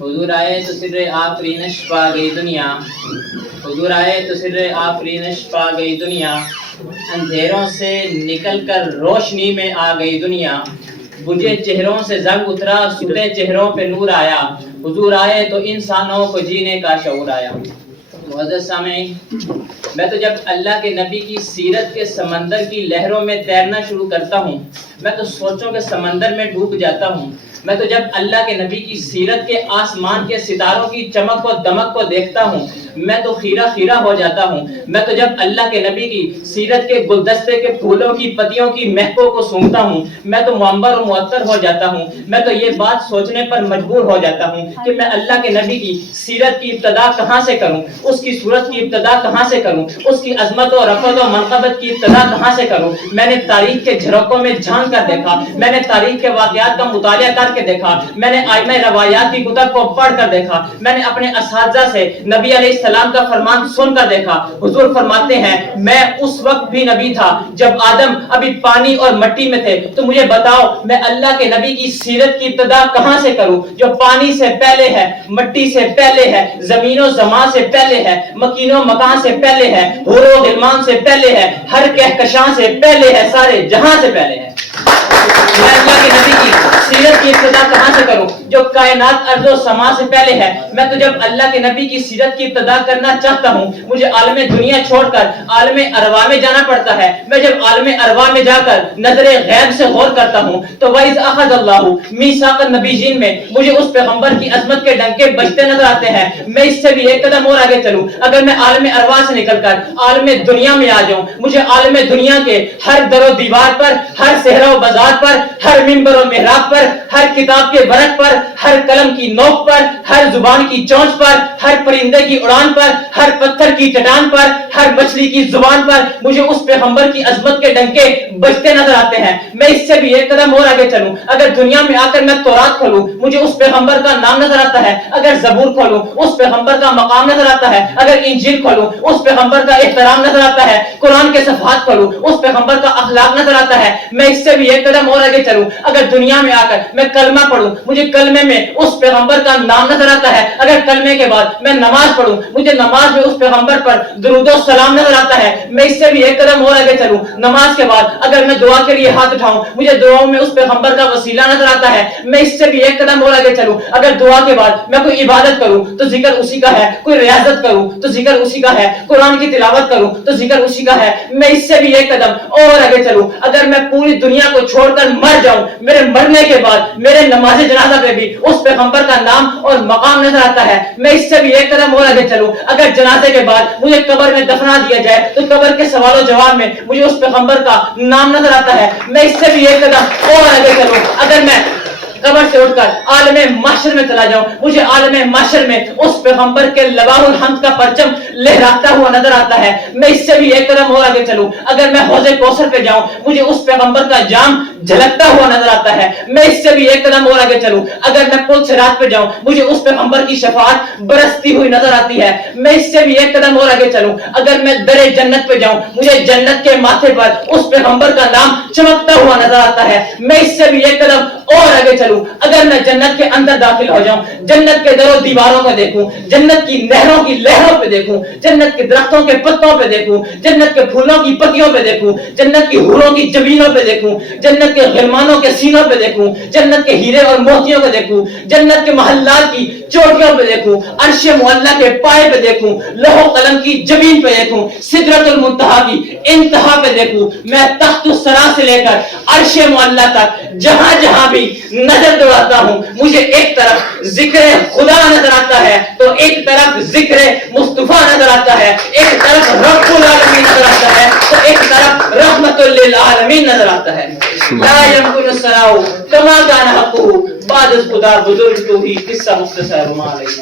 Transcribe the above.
حضور آئے تو سر آفرینش پا گئی دنیا، حضور آئے تو سر آفرینش پا گئی دنیا، اندھیروں سے نکل کر روشنی میں آ گئی دنیا، بجھے چہروں سے زنگ اترا سوتے چہروں پہ نور آیا، حضور آئے تو انسانوں کو جینے کا شعور آیا۔ معزز سامعین، میں تو جب اللہ کے نبی کی سیرت کے سمندر کی لہروں میں تیرنا شروع کرتا ہوں، میں تو سوچوں کے سمندر میں ڈوب جاتا ہوں۔ میں تو جب اللہ کے نبی کی سیرت کے آسمان کے ستاروں کی چمک و دمک کو دیکھتا ہوں، میں تو خیرہ خیرہ ہو جاتا ہوں۔ میں تو جب اللہ کے نبی کی سیرت کے گلدستے کے پھولوں کی پتیوں کی مہکوں کو سونگھتا ہوں، میں تو منبر و معطر ہو جاتا ہوں۔ میں تو یہ بات سوچنے پر مجبور ہو جاتا ہوں کہ میں اللہ کے نبی کی سیرت کی ابتدا کہاں سے کروں، اس کی صورت کی ابتدا کہاں سے کروں، اس کی عظمت و رفعت و منقبت کی ابتدا کہاں سے کروں۔ میں نے تاریخ کے جھروکوں میں جھانک کر دیکھا، میں نے تاریخ کے واقعات کا مطالعہ کر کے دیکھا، میں نے آئمہ روایات کی کتب کو پڑھ کر دیکھا، میں نے اپنے اساتذہ سے نبی علیہ السلام کا فرمان سن کر دیکھا۔ حضور فرماتے ہیں میں اس وقت بھی نبی تھا جب آدم ابھی پانی اور مٹی میں تھے، تو مجھے بتاؤ میں اللہ کے نبی کی سیرت کی ابتدا کہاں سے کروں جو پانی سے پہلے ہے، مٹی سے پہلے ہے، زمین و زمان سے پہلے ہے، مکین و مکان سے پہلے ہے، حور و غلمان سے پہلے ہے، ہر کہکشاں سے پہلے ہے، سارے جہاں سے پہلے ہے۔ میں اللہ کے نبی کی سیرت کی ابتدا کہاں سے کروں جو کائنات ارض و سما سے پہلے ہے۔ میں تو جب اللہ کے نبی کی سیرت کی ابتدا کرنا چاہتا ہوں، مجھے عالم دنیا چھوڑ کر عالم ارواح میں جانا پڑتا ہے۔ میں جب عالم ارواح میں جا کر نظر غیب سے غور کرتا ہوں تو وَإِذْ أَخَذَ اللَّهُ مِيثَاقَ النَّبِيِّينَ میں مجھے اس پیغمبر کی عظمت کے ڈنکے بجتے نظر آتے ہیں۔ میں اس سے بھی ایک قدم اور آگے چلوں، اگر میں عالم ارواح سے نکل کر عالم دنیا میں آ جاؤں، مجھے عالم دنیا کے ہر در و دیوار پر، ہر صحرا و بازار پر، ہر منبر و محراب پر، ہر کتاب کے ورق پر، ہر قلم کی نوک پر، ہر زبان کی چونچ پر، ہر پرندے کی اڑان پر، ہر پتھر کی چٹان پر، ہر مچھلی کی زبان پر مجھے اس پیغمبر کی عظمت کے ڈنکے بجتے نظر آتے ہیں۔ میں اس سے بھی ایک قدم اور آگے چلوں، اگر دنیا میں آ کر میں تورات کھولوں مجھے اس پیغمبر کا نام نظر آتا ہے، اگر زبور کھولوں اس پیغمبر کا مقام نظر آتا ہے، اگر انجیل کھولوں اس پیغمبر کا احترام نظر آتا ہے، قرآن کے صفحات کھولوں اس پیغمبر کا اخلاق نظر آتا ہے۔ میں اس سے بھی ایک قدم اور آگے چلوں، اگر دنیا میں آ کر میں کلمہ پڑھوں مجھے کلمے میں اس پیغمبر کا نام نظر آتا ہے، اگر کلمے کے بعد میں نماز پڑھوں مجھے نماز میں اس پیغمبر پر درود و سلام نظر آتا ہے۔ میں اس سے بھی ایک قدم اور آگے چلوں، نماز کے بعد اگر میں دعا کے لیے ہاتھ اٹھاؤں مجھے دعاؤں میں اس پیغمبر کا وسیلہ نظر آتا ہے۔ میں اس سے بھی ایک قدم اور آگے چلوں، اگر دعا کے بعد میں کوئی عبادت کروں تو ذکر اسی کا ہے، کوئی ریاضت کروں تو ذکر اسی کا ہے، قرآن کی تلاوت کروں تو ذکر اسی کا ہے۔ میں اس سے بھی ایک قدم اور آگے چلوں، اگر میں پوری دنیا کو چھوڑ کر مر جاؤں میرے مرنے کے بعد میرے نماز جنازہ پہ بھی اس پیغمبر کا نام اور مقام نظر آتا ہے۔ میں اس سے بھی ایک قدم اور آگے چلوں، اگر جنازے کے بعد مجھے قبر میں دفنا دیا جائے تو قبر کے سوال و جواب میں مجھے اس پیغمبر کا نام نظر آتا ہے۔ میں اس سے بھی ایک قدم اور آگے چلوں، اگر میں قبر سے اٹھ کر عالم محشر میں چلا جاؤں مجھے عالم محشر میں اس پیغمبر کے لواء الحمد کا پرچم لہراتا ہوا نظر آتا ہے۔ میں اس سے بھی ایک قدم اور آگے چلوں، اگر میں حوض کوثر پہ جاؤں مجھے اس پیغمبر کا جام جھلکتا ہوا نظر آتا ہے۔ میں اس سے بھی ایک قدم اور آگے چلوں، اگر میں پل صراط پہ جاؤں مجھے اس پیغمبر کی شفاعت برستی ہوئی نظر آتی ہے۔ میں اس سے بھی ایک قدم اور آگے چلوں، اگر میں در جنت پہ جاؤں مجھے جنت کے ماتھے پر اس پیغمبر کا نام چمکتا ہوا نظر آتا ہے۔ میں اس سے بھی ایک قدم اور آگے چلوں، اگر میں جنت کے اندر داخل ہو جاؤں جنت کے در و دیواروں کو دیکھوں، جنت کی نہروں کی لہروں پہ دیکھوں، جنت کے درختوں کے پتوں پہ دیکھوں، جنت کے پھولوں کی پتیوں پہ دیکھوں، جنت کی حوروں کی جبینوں پہ دیکھوں، جنت کے غلمانوں کے سینوں پہ دیکھوں، جنت کے ہیرے اور موتیوں کو دیکھوں، جنت کے محلات کی چوٹیوں پہ دیکھوں، عرش معلیٰ کے پائے پہ دیکھوں، لوح و قلم کی جبین پہ دیکھوں، سدرۃ المنتہا کی انتہا پہ دیکھوں، میں تخت الثری سے لے کر عرش معلیٰ تک جہاں جہاں بھی نظر دوڑاتا ہوں مجھے ایک طرف ذکر خدا نظر آتا ہے تو ایک طرف ذکر مصطفیٰ نظر آتا ہے، ایک طرف رب العالمین نظر آتا ہے تو ایک طرف رحمت للعالمین نظر آتا ہے۔ لا يمكن الثناء كما كان حقه بعد خدا بزرگ تو ہی قصہ مختصر ما علیہ